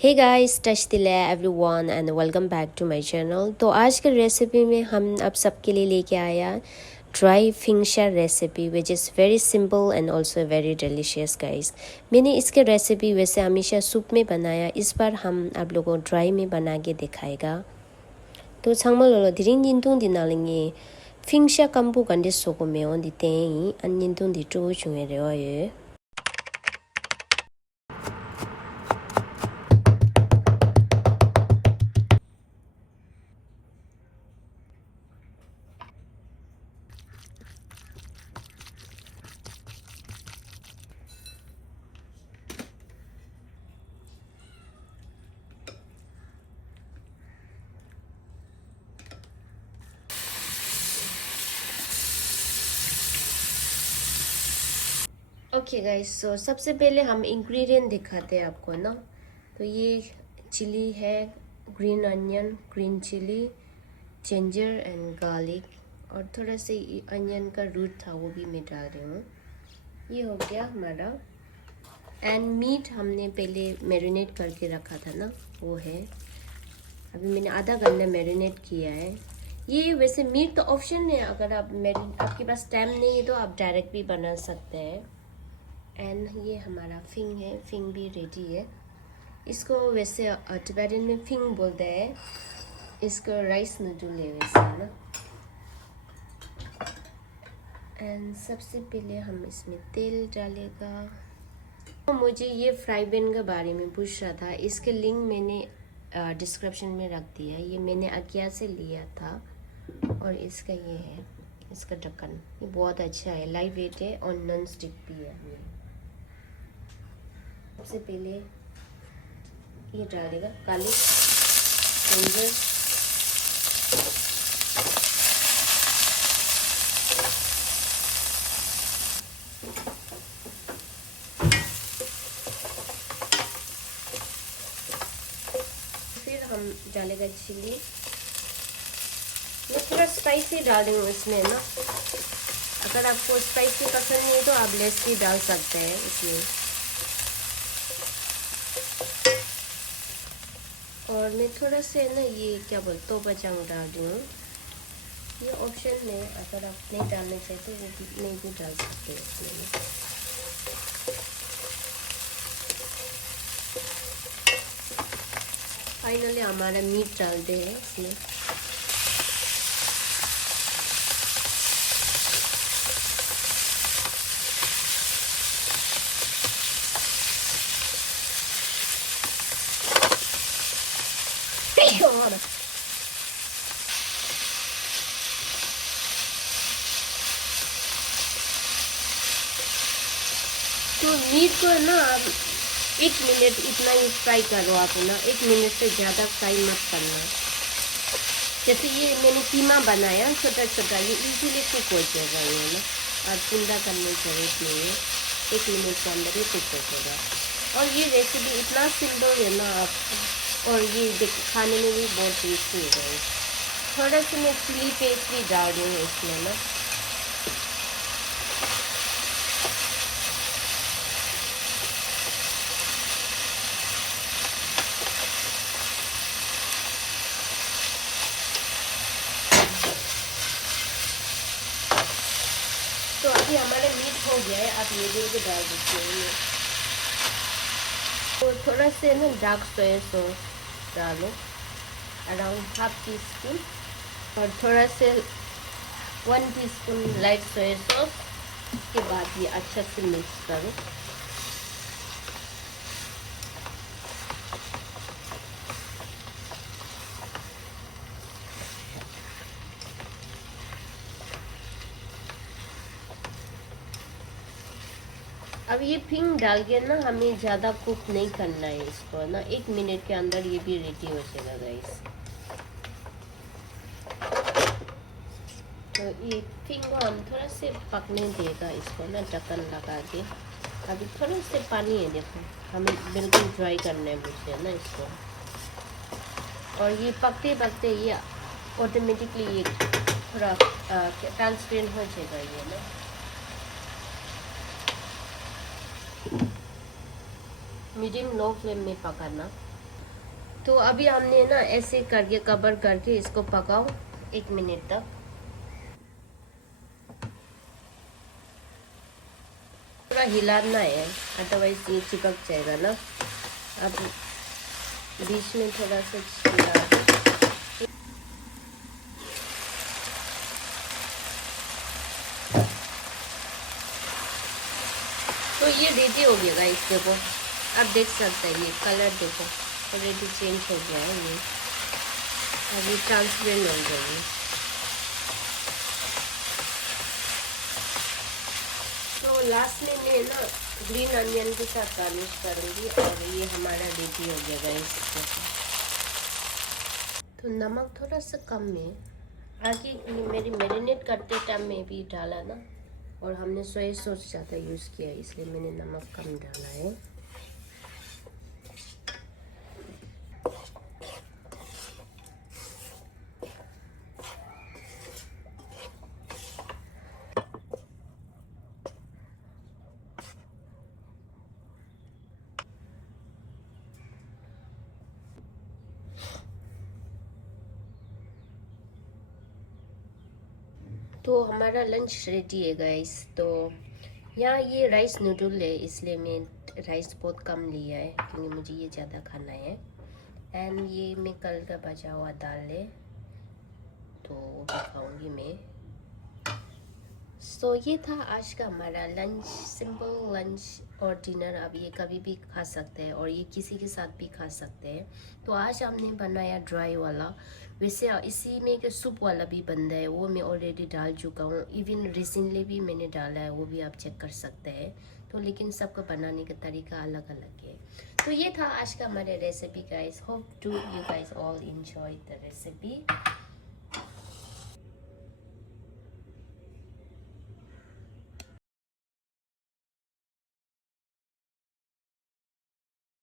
हे guys टच दिले everyone and welcome back to my channel. तो आज के रेसिपी में हम आप सबके लिए लेके आया ड्राई फिंगशा recipe which is very simple and also very delicious guys. मैंने इसके रेसिपी वैसे हमेशा सूप में बनाया, इस बार हम आप लोगों को ड्राई में बना के दिखाएगा। तो 정말로 드린 인동 디나링이 핑샤 깜부 간데 소고 메온 디테이 안 인동 디조 중에래요. ओके गाइस, सो सबसे पहले हम इंग्रेडिएंट दिखाते हैं आपको ना। तो ये चिली है, green onion, green chilli, ginger and garlic, और थोड़ा से अनियन का रूट था वो भी मैं डाल रही हूँ। ये हो गया हमारा। एंड मीट हमने पहले मैरिनेट करके रखा था ना, वो है। अभी मैंने आधा घंटा मैरिनेट किया है। ये वैसे मीट तो ऑप्शन है, अगर आपके पास टाइम नहीं है तो आप डायरेक्ट भी बना सकते हैं। एंड ये हमारा फिंग है, फिंग भी रेडी है। इसको वैसे टिबेटन में फिंग बोलते हैं, इसको राइस नूडल है वैसे ना। एंड सबसे पहले हम इसमें तेल डालेगा। तो मुझे ये फ्राई पैन के बारे में पूछ रहा था, इसके लिंक मैंने डिस्क्रिप्शन में रख दिया। ये मैंने अकिया से लिया था और इसका ये है, इसका ढक्कन ये बहुत अच्छा है, लाइट वेट है और नॉन स्टिक भी है। सबसे पहले ये डालेगा गार्लिक, जिंजर, फिर हम डालेगा चिली। मैं थोड़ा स्पाइसी डाल रही हूँ इसमें ना, अगर आपको स्पाइसी पसंद नहीं है तो आप लेस भी डाल सकते हैं इसमें। और मैं थोड़ा से ना ये क्या बोलते तो बचांग डाल रही हूँ। ये ऑप्शन में अगर आप नहीं डालना चाहते वो नहीं भी डाल सकते हैं इसमें। फाइनली हमारा मीट डालते हैं इसमें। तो मीट को ना आप 1 मिनट इतना ही फ्राई करो आप ना, 1 मिनट से ज़्यादा फ्राई मत करना। जैसे ये मैंने कीमा बनाया छोटा छोटा, ये इजीली कुक हो जाएगा ये ना, और ठंडा करने की जरूरत नहीं है, 1 मिनट के अंदर ही कुक हो जाएगा। और ये रेसिपी इतना सिंपल है ना आप, और ये खाने में भी बहुत टेस्टी होगा। थोड़ा सा मैं चिली पेस्ट भी डाल रही हूँ इसमें ना। तो अभी हमारा मीट हो गया है, आप ये भी डाल दीजिए। तो थोड़ा से ना डार्क सोया सॉस डालो, अराउंड ½ टीस्पून, और थोड़ा से 1 टीस्पून लाइट सोया सॉस। उसके बाद ये अच्छा से मिक्स करो। अब ये फिंग डाल के ना हमें ज़्यादा कुक नहीं करना है इसको ना, 1 मिनट के अंदर ये भी रेडी हो जाएगा गाइस। तो ये फिंग को हम थोड़ा से पकने देगा इसको ना, ढक्कन लगा के। अभी थोड़ा से पानी है, देखो हमें बिल्कुल ड्राई करना है मुझे ना इसको। और ये पकते पकते ये ऑटोमेटिकली ये थोड़ा ट्रांसपेरेंट हो जाएगा ये ना। मीडियम लो फ्लेम में पकाना। तो अभी हमने ना ऐसे करके कवर करके इसको पकाओ 1 मिनट तक। पूरा हिलाना है, अदरवाइज ये चिपक जाएगा ना। अब बीच में थोड़ा सा हिला। तो ये रेडी हो गया गाइस, देखो आप देख सकते हैं, ये कलर देखो ऑलरेडी चेंज हो गया है। ये अभी ट्रांसपेरेंट हो गया है। तो लास्ट में मैं ना ग्रीन अनियन के साथ गार्निश करूँगी और ये हमारा रेडी हो गया गाइस। तो नमक थोड़ा सा कम में, आगे मेरी मैरिनेट करते टाइम में भी डाला ना, और हमने सोया सॉस ज़्यादा यूज़ किया इसलिए मैंने नमक कम डाला है। तो हमारा लंच रेडी है गाइस। तो यहाँ ये राइस नूडल है, इसलिए मैं राइस बहुत कम लिया है क्योंकि मुझे ये ज़्यादा खाना है। एंड ये मैं कल का बचा हुआ दाल है, तो वो भी खाऊंगी मैं। सो ये था आज का हमारा लंच, सिंपल लंच और डिनर। आप ये कभी भी खा सकते हैं और ये किसी के साथ भी खा सकते हैं। तो आज हमने बनाया ड्राई वाला, वैसे इसी में एक सूप वाला भी बनता है, वो मैं ऑलरेडी डाल चुका हूँ। इवन रिसेंटली भी मैंने डाला है, वो भी आप चेक कर सकते हैं। तो लेकिन सबका बनाने का तरीका अलग अलग है। तो ये था आज का हमारा recipe guys. Hope to you guys all enjoy the recipe.